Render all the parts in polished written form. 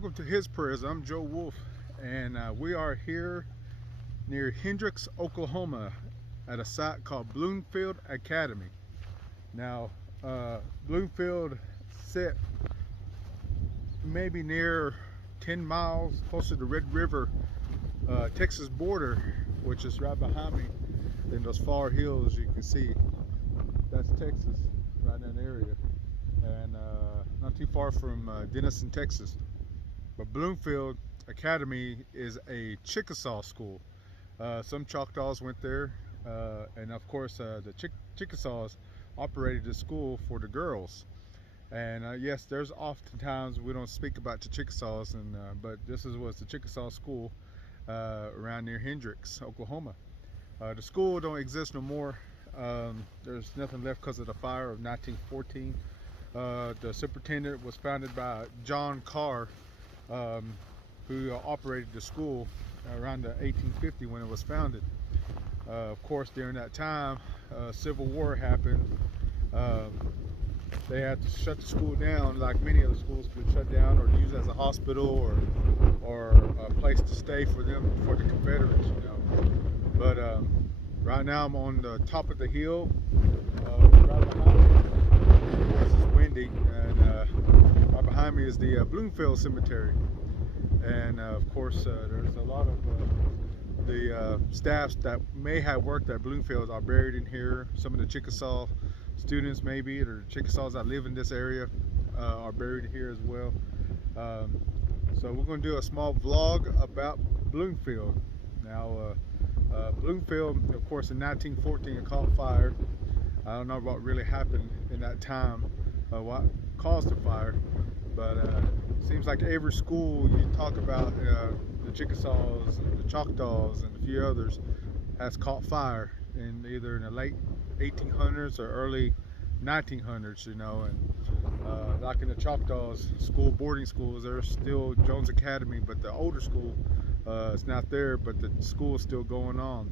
Welcome to His Prayers. I'm Joe Wolf, and we are here near Hendricks, Oklahoma, at a site called Bloomfield Academy. Now, Bloomfield sit maybe near 10 miles closer to the Red River, Texas border, which is right behind me. In those far hills, you can see that's Texas, right in that area, and not too far from Denison, Texas. But Bloomfield Academy is a Chickasaw school. Some Choctaws went there, and of course the Chickasaws operated the school for the girls. And yes, there's oftentimes we don't speak about the Chickasaws, but this was the Chickasaw school around near Hendricks, Oklahoma. The school don't exist no more. There's nothing left because of the fire of 1914. The superintendent was founded by John Carr, who operated the school around the 1850 when it was founded. Of course, during that time, Civil War happened. They had to shut the school down, like many of the schools been shut down or used as a hospital or a place to stay for the Confederates, you know. But right now I'm on the top of the hill, right behind me. Of course, it's windy, and right behind me is the Bloomfield Cemetery. And of course, there's a lot of the staffs that may have worked at Bloomfield are buried in here. Some of the Chickasaw students, maybe, or the Chickasaws that live in this area, are buried here as well. So we're going to do a small vlog about Bloomfield. Now, Bloomfield, of course, in 1914 it caught fire. I don't know what really happened in that time, what caused the fire, but it seems like every school you talk about, the Chickasaws, the Choctaws, and a few others, has caught fire in either in the late 1800s or early 1900s, you know. And like in the Choctaws school, boarding schools, there's still Jones Academy, but the older school, it's not there, but the school is still going on.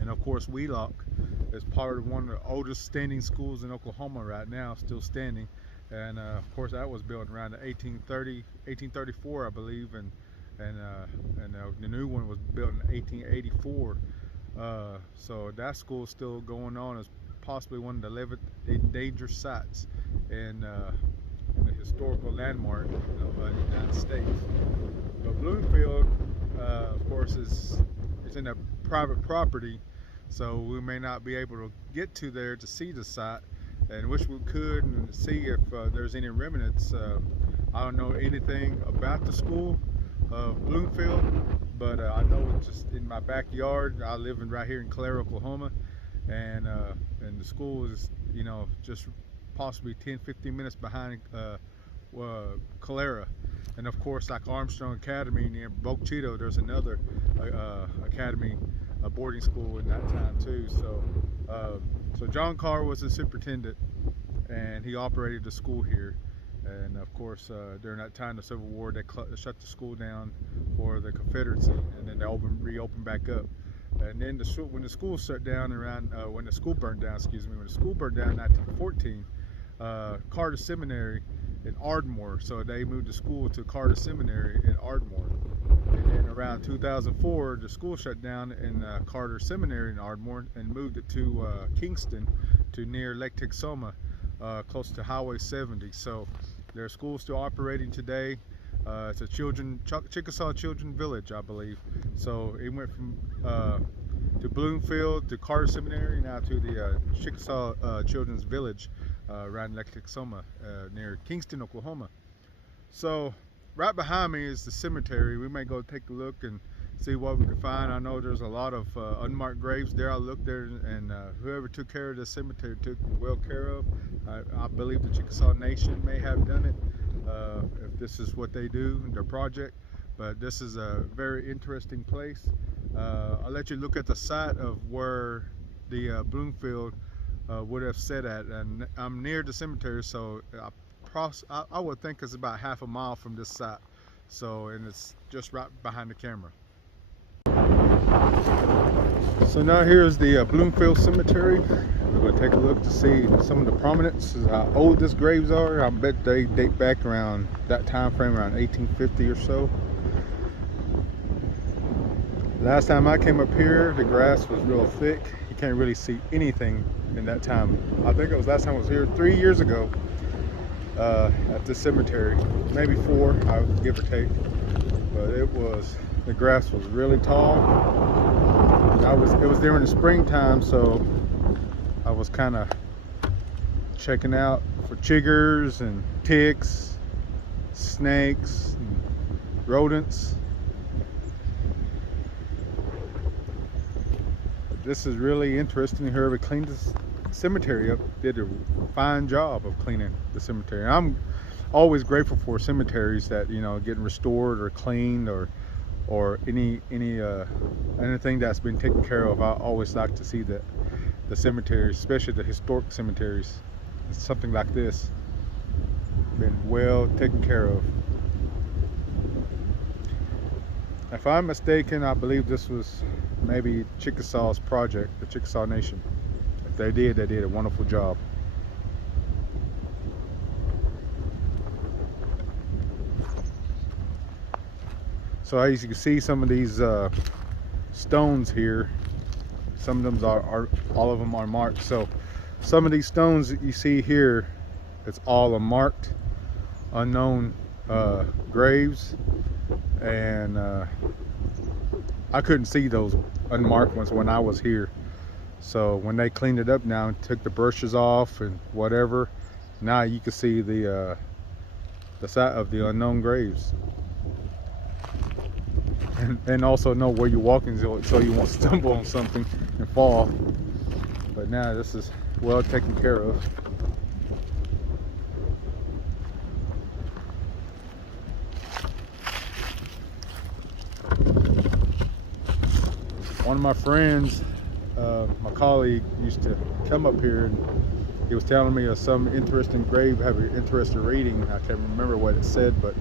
And of course, Wheelock is part of one of the oldest standing schools in Oklahoma right now, still standing. And of course, that was built around 1834, I believe, and the new one was built in 1884. So that school is still going on as possibly one of the 11 endangered sites in the historical landmark of the United States. But Bloomfield, of course, is in a private property, so we may not be able to get to there to see the site, and wish we could and see if there's any remnants. I don't know anything about the school of Bloomfield, but I know it's just in my backyard. I live right here in Calera, Oklahoma, and the school is, you know, just possibly 10-15 minutes behind Calera. And of course, like Armstrong Academy near Boca Chica, there's another academy, a boarding school in that time too. So John Carr was the superintendent, and he operated the school here. And of course, during that time, the Civil War, they shut the school down for the Confederacy, and then they reopened back up. And then when the school shut down when the school burned down, when the school burned down in 1914, Carter Seminary in Ardmore, so they moved the school to Carter Seminary in Ardmore. And then around 2004, the school shut down in Carter Seminary in Ardmore and moved it to Kingston, to near Lake Texoma, close to Highway 70. So their school's still operating today. It's a Chickasaw Children Village, I believe. So it went from to Bloomfield to Carter Seminary, now to the Chickasaw Children's Village around Lake Texoma, near Kingston, Oklahoma. So right behind me is the cemetery. We may go take a look and see what we can find. I know there's a lot of unmarked graves there. I looked there, and whoever took care of the cemetery took well care of. I believe the Chickasaw Nation may have done it, if this is what they do in their project. But this is a very interesting place. I'll let you look at the site of where the Bloomfield would have set at, and I'm near the cemetery, so I would think it's about half a mile from this site. So, and it's just right behind the camera. So now here's the Bloomfield Cemetery. We're going to take a look to see some of the prominence, how old these graves are. I bet they date back around that time frame, around 1850 or so. Last time I came up here, the grass was real thick. You can't really see anything in that time. I think it was last time I was here 3 years ago at the cemetery, maybe 4, I would give or take. But the grass was really tall. It was during the springtime, so I was kind of checking out for chiggers and ticks, snakes, and rodents. This is really interesting. Whoever cleaned this cemetery up did a fine job of cleaning the cemetery. I'm always grateful for cemeteries that, you know, getting restored or cleaned, or anything that's been taken care of. I always like to see the cemeteries, especially the historic cemeteries. Something like this been well taken care of. If I'm mistaken, I believe this was maybe Chickasaw's project, the Chickasaw Nation. If they did a wonderful job. So as you can see, some of these stones here, some of them are all of them are marked. So some of these stones that you see here, it's all unmarked, unknown graves, and I couldn't see those unmarked ones when I was here. So when they cleaned it up now and took the brushes off and whatever, now you can see the site of the unknown graves, and also know where you're walking, so you won't stumble on something and fall. But now this is well taken care of. One of my friends, my colleague, used to come up here, and he was telling me of some interesting grave, have an interesting reading. I can't remember what it said, but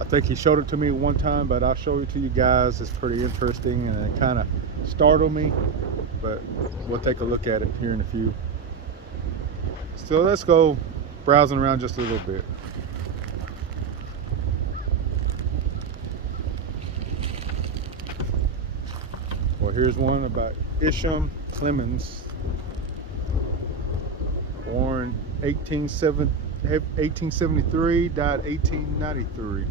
I think he showed it to me one time, but I'll show it to you guys. It's pretty interesting, and it kind of startled me, but we'll take a look at it here in a few. So let's go browsing around just a little bit. Well, here's one about Isham Clemens, born 1873, died 1893.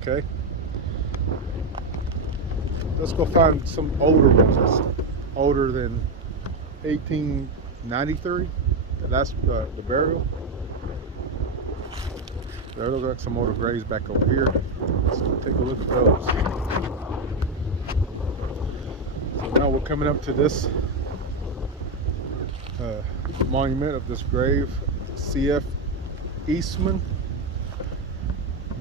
Okay, let's go find some older ones that's older than 1893. That's the burial. There look like some older graves back over here. Let's take a look at those. So now we're coming up to this monument of this grave. C.F. Eastman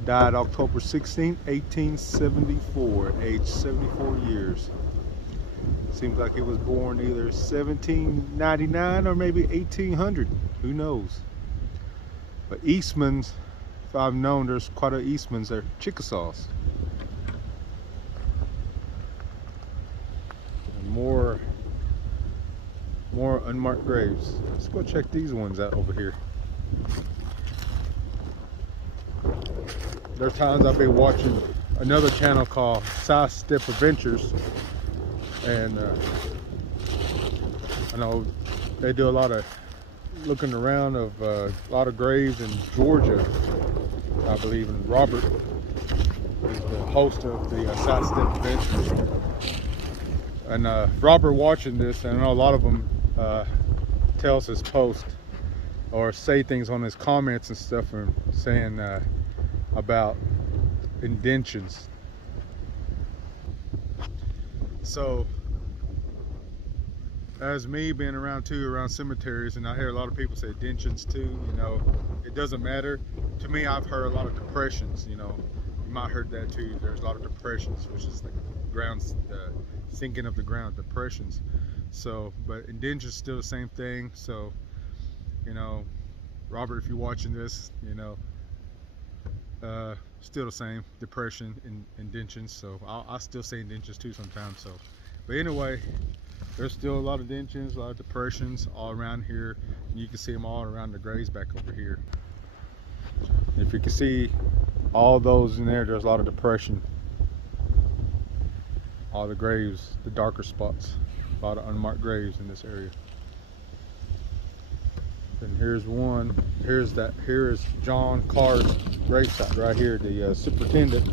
died October 16, 1874, age 74 years. Seems like he was born either 1799 or maybe 1800. Who knows? But Eastman's, if I've known, there's quite a Eastmans, they're Chickasaws. And more unmarked graves. Let's go check these ones out over here. There are times I've been watching another channel called Side Step Adventures, and I know they do a lot of looking around of a lot of graves in Georgia, I believe, and Robert is the host of the Side Step Adventures. And Robert, watching this, and I know a lot of them tells his post or say things on his comments and stuff, and saying about indentions. So as me being around cemeteries, and I hear a lot of people say indentions too, you know, it doesn't matter. To me, I've heard a lot of depressions, you know. You might have heard that too. There's a lot of depressions, which is the ground, sinking of the ground, depressions. So, but indentions still the same thing. So, you know, Robert, if you're watching this, you know, still the same, depression and indentions. So I still say indentions too sometimes. So, but anyway, there's still a lot of indentions, a lot of depressions all around here. And you can see them all around the graves back over here. If you can see all those in there, there's a lot of depression. All the graves, the darker spots, a lot of unmarked graves in this area. And here's one. Here is John Carr's gravesite right here, the superintendent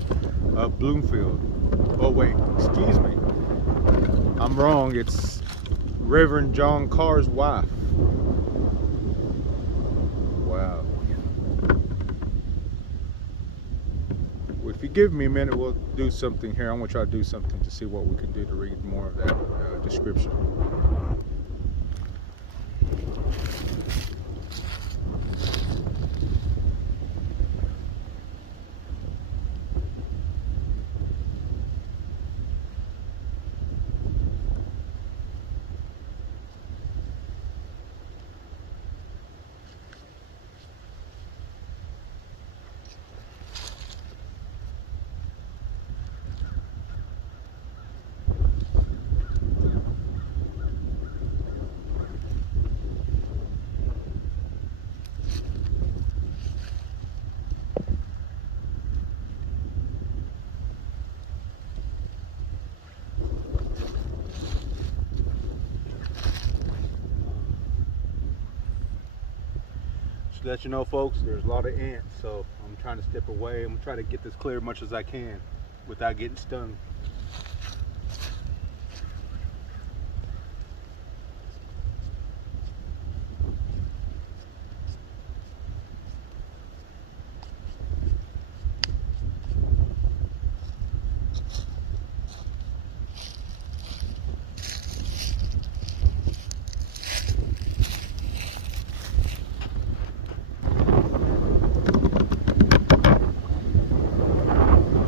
of Bloomfield. Oh wait, excuse me, I'm wrong. It's Reverend John Carr's wife. Wow. Well, if you give me a minute, we'll do something here. I'm gonna try to do something to see what we can do to read more of that description. To let you know, folks, there's a lot of ants, so I'm trying to step away. I'm gonna try to get this clear as much as I can without getting stung.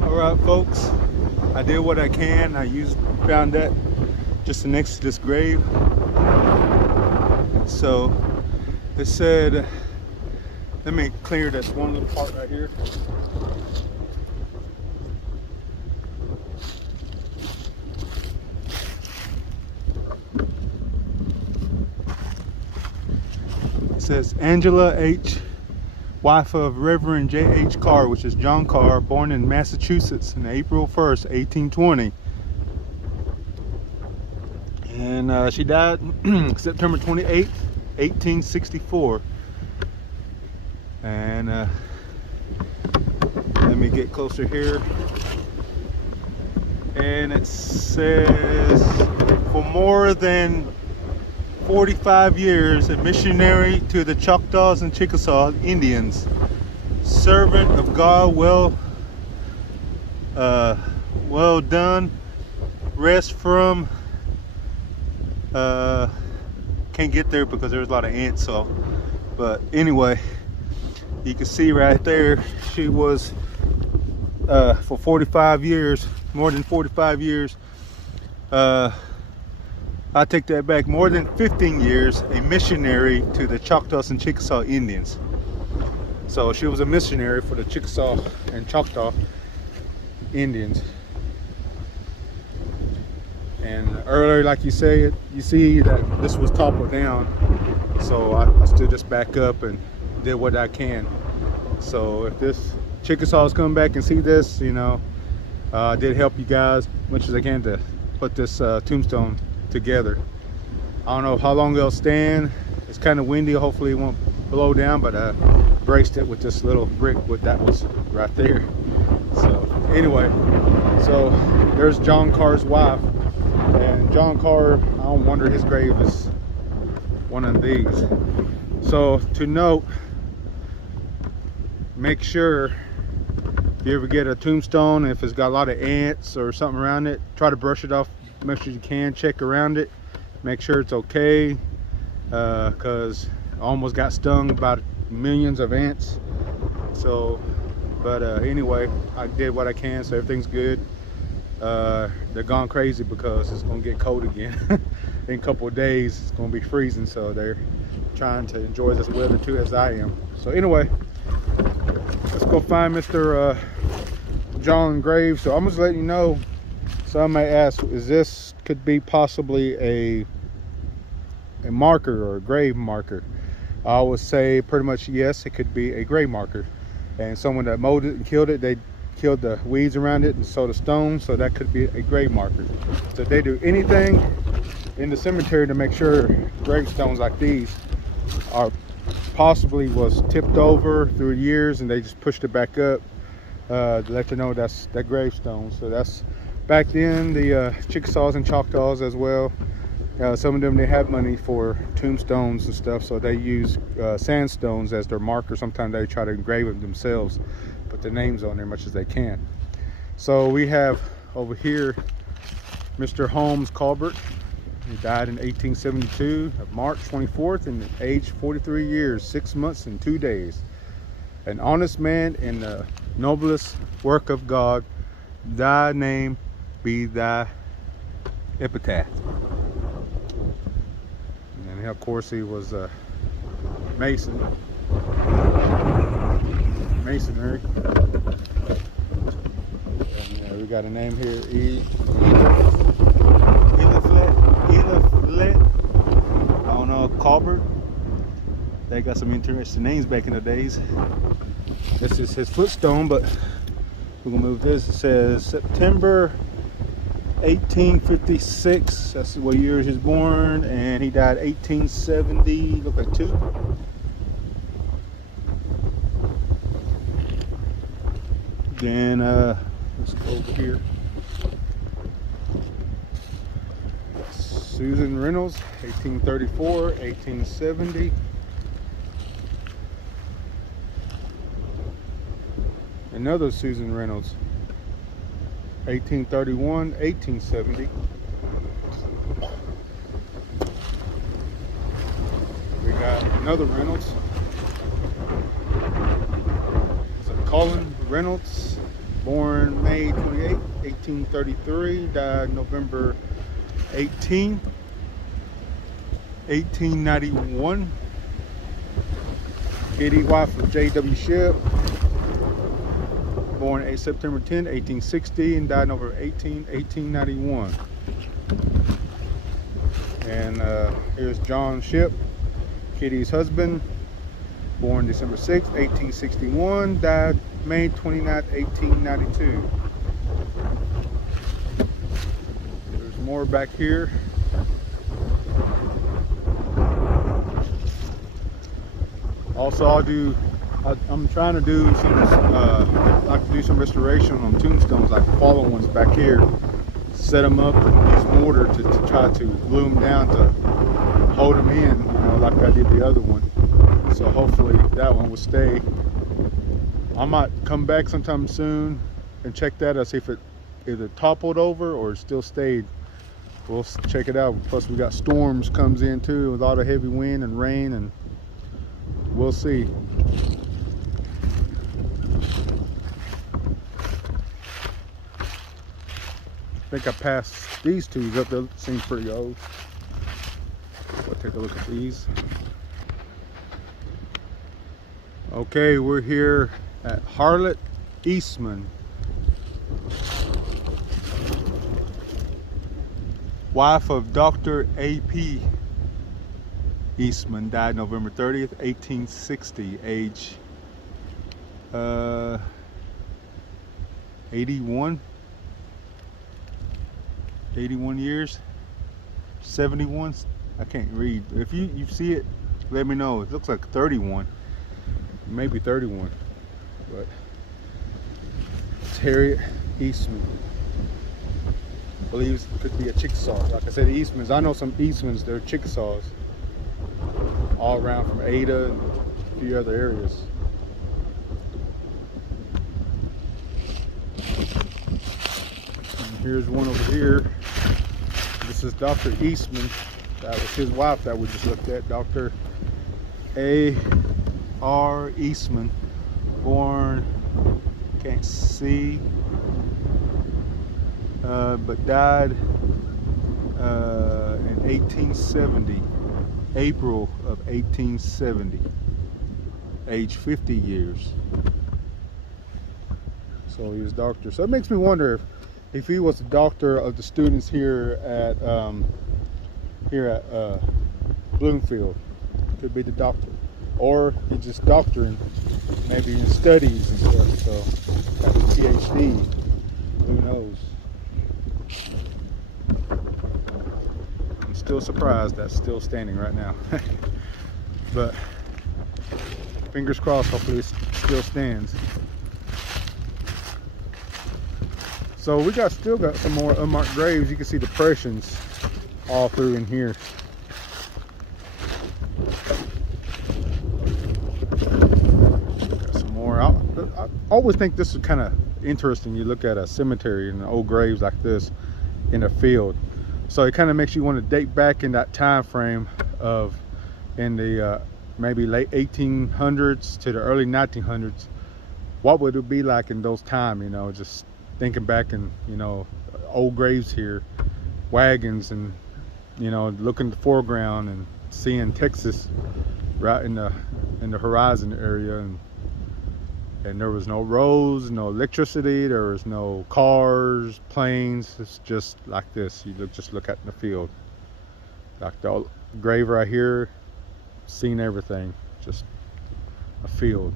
Alright folks, I did what I can. Found that just next to this grave. So it said, let me clear this one little part right here. It says Angela H., wife of Reverend J.H. Carr, which is John Carr, born in Massachusetts on April 1st, 1820. And she died September 28th, 1864. And let me get closer here. And it says, for more than 45 years, a missionary to the Choctaws and Chickasaw Indians, servant of God, well done, rest from, can't get there because there's a lot of ants, so, but anyway, you can see right there, she was, for 45 years, more than 45 years, I take that back, more than 15 years, a missionary to the Choctaws and Chickasaw Indians. So she was a missionary for the Chickasaw and Choctaw Indians. And earlier, like you say, you see that this was toppled down. So I still just back up and did what I can. So if this Chickasaws come back and see this, you know, I did help you guys as much as I can to put this tombstone together. I don't know how long it'll stand. It's kind of windy. Hopefully it won't blow down, but I braced it with this little brick that was right there. So anyway, so there's John Carr's wife, and John Carr, I don't wonder his grave is one of these. So to note, make sure if you ever get a tombstone, if it's got a lot of ants or something around it, try to brush it off. Make sure you can check around it, make sure it's okay, because I almost got stung by millions of ants. So but anyway, I did what I can, so everything's good. They're gone crazy because it's gonna get cold again. In a couple of days it's gonna be freezing, so they're trying to enjoy this weather too, as I am. So anyway, let's go find Mr. John grave. So I'm just letting you know. Some may ask, is this could be possibly a marker or a grave marker? I would say pretty much yes, it could be a grave marker. And someone that mowed it and killed it, they killed the weeds around it and sowed a stone, so that could be a grave marker. So if they do anything in the cemetery to make sure gravestones like these are possibly was tipped over through years and they just pushed it back up, to let you know that's that gravestone. So that's back then the Chickasaws and Choctaws as well. Some of them, they have money for tombstones and stuff, so they use sandstones as their marker. Sometimes they try to engrave them themselves, put their names on there much as they can. So we have over here Mr. Holmes Colbert. He died in 1872 of March 24th and aged 43 years, 6 months and 2 days. An honest man in the noblest work of God, thy name be thy epitaph. And of course he was a masonry. And, we got a name here, I don't know, Colbert. They got some interesting names back in the days. This is his footstone, but we're gonna move this. It says September 1856. That's what year he was born, and he died 1870. Look like 2. Then let's go over here. Susan Reynolds, 1834, 1870. Another Susan Reynolds, 1831, 1870. We got another Reynolds. It's a Colin Reynolds, born May 28, 1833, died November 18, 1891. Kitty, wife of J.W. Shipp, born September 10, 1860, and died November 18, 1891. And here's John Shipp, Kitty's husband, born December 6, 1861, died May 29, 1892. There's more back here. Also, I'm trying to do some, like to do some restoration on tombstones, like the fallen ones back here. Set them up and use mortar to try to glue them down to hold them in, you know, like I did the other one. So hopefully that one will stay. I might come back sometime soon and check that out, see if it either toppled over or it still stayed. We'll check it out. Plus we got storms comes in too, with all the heavy wind and rain, and we'll see. I think I passed these two up there. Seem pretty old. We'll take a look at these. Okay, we're here at Harriet Eastman, wife of Dr. A.P. Eastman, died November 30th, 1860, age 81 years, 71. I can't read. If you see it, let me know. It looks like 31, maybe 31, but it's Harriet Eastman. I believe it could be a Chickasaw. Like I said, the Eastmans, I know some Eastmans, they're Chickasaws all around from Ada and a few other areas. And here's one over here. This is Dr. Eastman. That was his wife that we just looked at, Dr. A.R. Eastman, born, can't see, but died in 1870, April of 1870, age 50 years. So he was doctor. So it makes me wonder if he was the doctor of the students here at Bloomfield. Could be the doctor, or he just doctoring, maybe in studies and stuff. So got a PhD. Who knows? I'm still surprised that's still standing right now. But fingers crossed, hopefully it still stands. So we still got some more unmarked graves. You can see depressions all through in here. Got some more. I always think this is kind of interesting. You look at a cemetery and old graves like this in a field. So it kind of makes you want to date back in that time frame of in the maybe late 1800s to the early 1900s. What would it be like in those times, you know, just thinking back and, you know, old graves here, wagons, and, you know, looking at the foreground and seeing Texas right in the horizon area, and there was no roads, no electricity, there was no cars, planes. It's just like this. You just look at the field, like the grave right here, seen everything, just a field.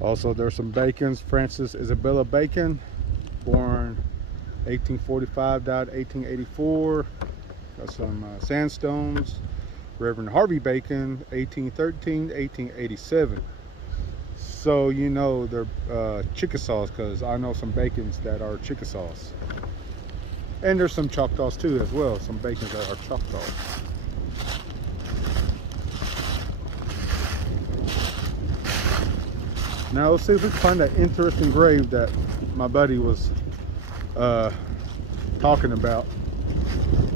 Also, there's some Bacons. Francis Isabella Bacon, born 1845, died 1884. Got some sandstones. Reverend Harvey Bacon, 1813, 1887. So you know they're Chickasaws, because I know some Bacons that are Chickasaws. And there's some Choctaws too as well, some Bacons that are Choctaws. Now let's see if we can find that interesting grave that my buddy was talking about,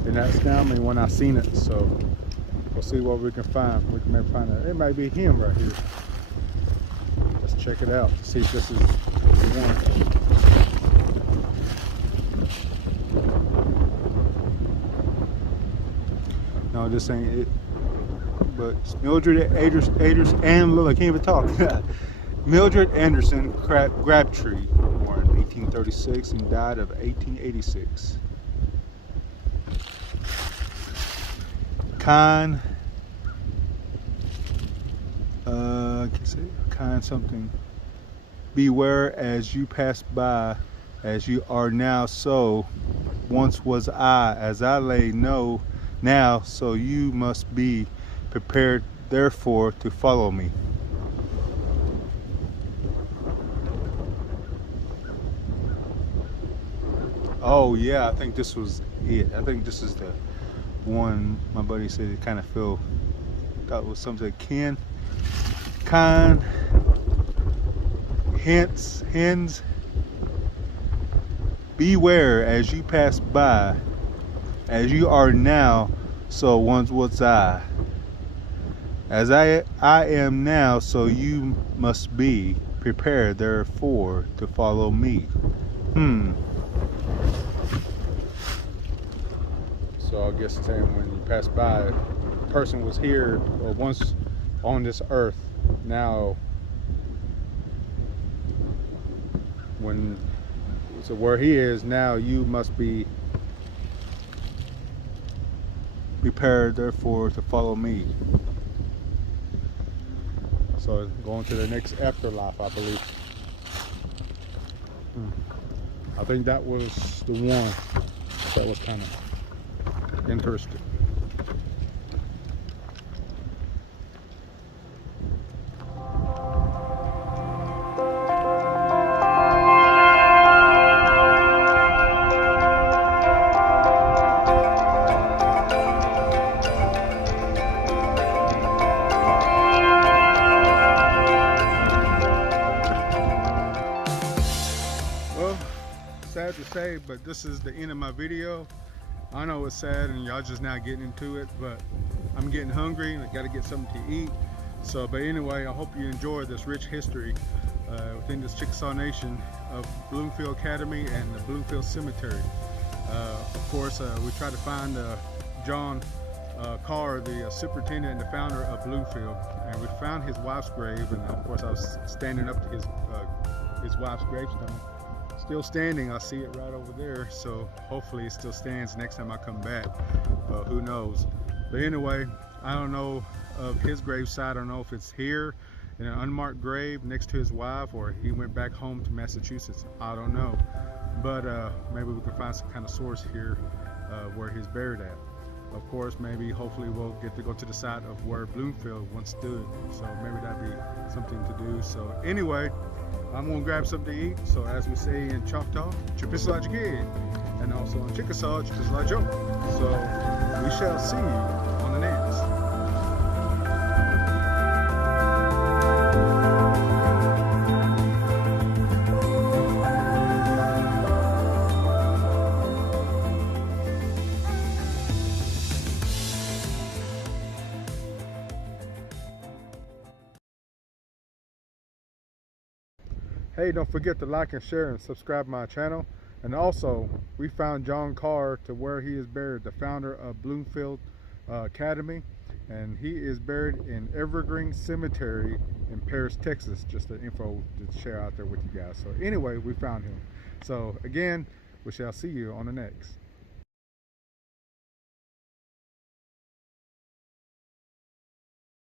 and that astounded me when I seen it. So we'll see what we can find. We can maybe find it. It might be him right here. Let's check it out to see if this is the one. No, this ain't it. But it's Mildred Anderson, and look, I can't even talk. Mildred Anderson Crabtree, born 1836 and died of 1886. Kind something. Beware as you pass by, as you are now, so once was I, as I lay know now, so you must be prepared therefore to follow me. Oh yeah, I think this was it. I think this is the one my buddy said it kind of thought it was something kind, hens, beware as you pass by, as you are now, so once was I. As I am now, so you must be prepared therefore to follow me. So I guess it's saying when you pass by, a person was here or once on this earth. Now, so where he is now, you must be prepared therefore to follow me. So going to the next afterlife, I believe. I think that was the one that was kind of interesting. Well, sad to say, but this is the end of my video. I know it's sad and y'all just now getting into it, but I'm getting hungry and I got to get something to eat. So, but anyway, I hope you enjoy this rich history within this Chickasaw Nation of Bloomfield Academy and the Bloomfield Cemetery. Of course, we tried to find John Carr, the superintendent and the founder of Bloomfield, and we found his wife's grave. And of course, I was standing up to his wife's gravestone. Still standing. I see it right over there. So hopefully, it still stands next time I come back. Who knows? But anyway, I don't know of his gravesite. I don't know if it's here in an unmarked grave next to his wife, or he went back home to Massachusetts. I don't know. But maybe we can find some kind of source here where he's buried at. Of course, maybe hopefully we'll get to go to the site of where Bloomfield once stood. So maybe that'd be something to do. So anyway, I'm gonna grab something to eat. So as we say in Choctaw, Chickasaw, and also in Chickasaw, Chickasaw Joe. So we shall see you on the next. Hey, don't forget to like and share and subscribe my channel. And also, we found John Carr to where he is buried, the founder of Bloomfield Academy. And he is buried in Evergreen Cemetery in Paris, Texas. Just the info to share out there with you guys. So anyway, we found him. So again, we shall see you on the next.